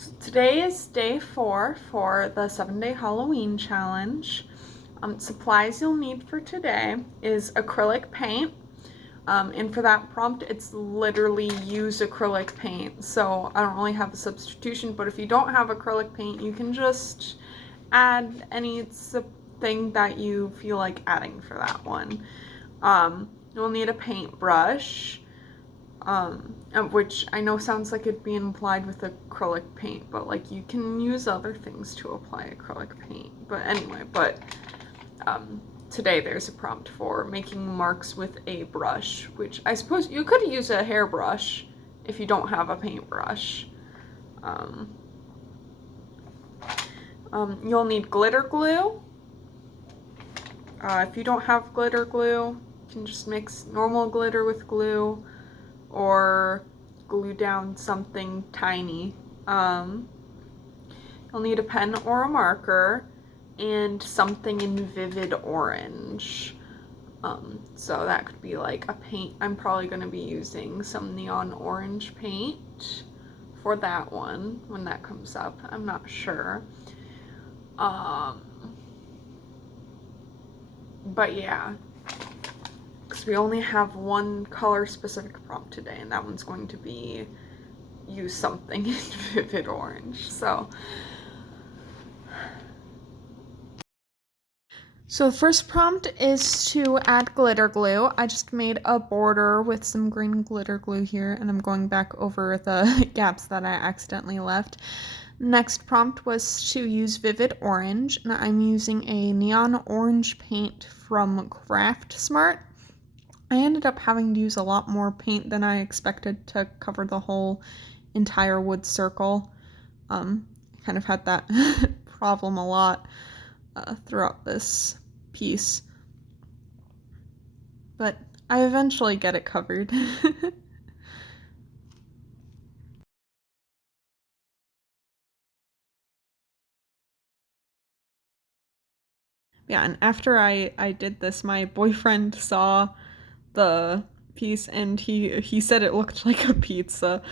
So today is day 4 for the 7-day Halloween challenge. Supplies you'll need for today is acrylic paint. And for that prompt, it's literally use acrylic paint. So I don't really have a substitution, but if you don't have acrylic paint, you can just add anything that you feel like adding for that one. You'll need a paintbrush, which I know sounds like it'd be implied with acrylic paint, but like you can use other things to apply acrylic paint. But anyway, today there's a prompt for making marks with a brush, which I suppose you could use a hairbrush if you don't have a paintbrush. You'll need glitter glue. If you don't have glitter glue, you can just mix normal glitter with glue or glue down something tiny. You'll need a pen or a marker and something in vivid orange. So that could be like a paint. I'm probably going to be using some neon orange paint for that one when that comes up. I'm not sure. But yeah, because we only have one color specific prompt today, and that one's going to be use something in vivid orange. So the first prompt is to add glitter glue. I just made a border with some green glitter glue here, and I'm going back over the gaps that I accidentally left. Next prompt was to use vivid orange, and I'm using a neon orange paint from Craft Smart. I ended up having to use a lot more paint than I expected to cover the whole entire wood circle. Kind of had that problem a lot throughout this piece, but I eventually get it covered. Yeah, and after I did this, my boyfriend saw the piece and he said it looked like a pizza.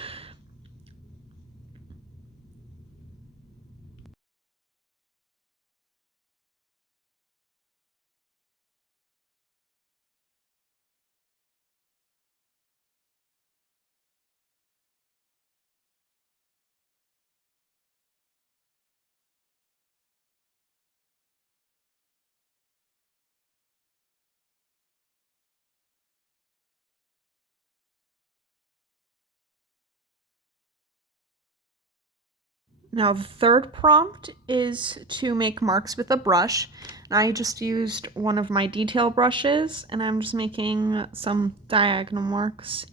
Now the third prompt is to make marks with a brush. I just used one of my detail brushes and I'm just making some diagonal marks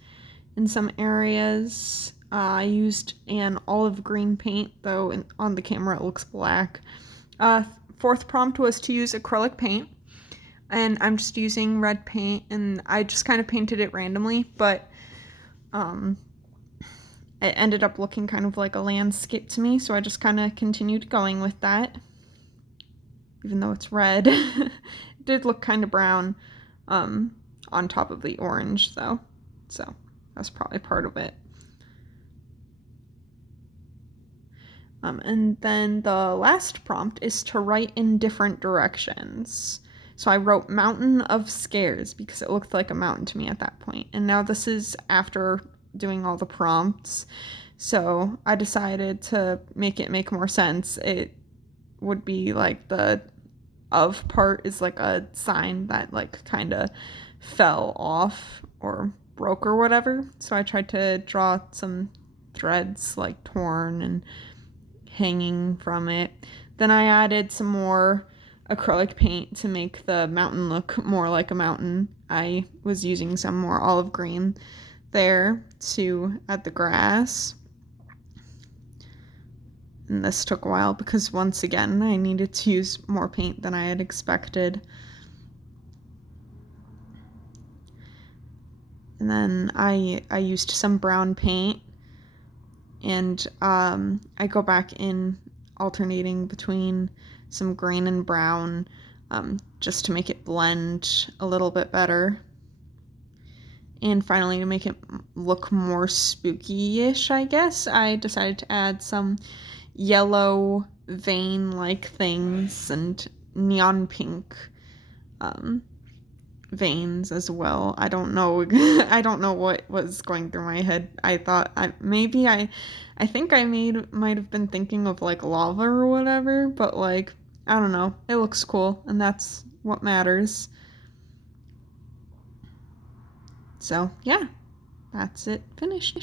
in some areas. I used an olive green paint, though on the camera it looks black. Fourth prompt was to use acrylic paint, and I'm just using red paint, and I just kind of painted it randomly, but it ended up looking kind of like a landscape to me, so I just kind of continued going with that, even though it's red. It did look kind of brown on top of the orange, though, so that's probably part of it. And then the last prompt is to write in different directions. So I wrote Mountain of Scares because it looked like a mountain to me at that point. And now this is after doing all the prompts. So I decided to make it make more sense. It would be like the of part is like a sign that like kind of fell off or broke or whatever. So I tried to draw some threads like torn and hanging from it. Then I added some more acrylic paint to make the mountain look more like a mountain. I was using some more olive green there to add the grass. And this took a while because once again I needed to use more paint than I had expected. And then I used some brown paint, and I go back in alternating between some green and brown just to make it blend a little bit better. And finally, to make it look more spooky-ish, I guess, I decided to add some yellow vein-like things and neon pink um, veins as well. I don't know. I don't know what was going through my head. I thought I think I might have been thinking of like lava or whatever, but like I don't know. It looks cool, and that's what matters. So yeah, that's it finished.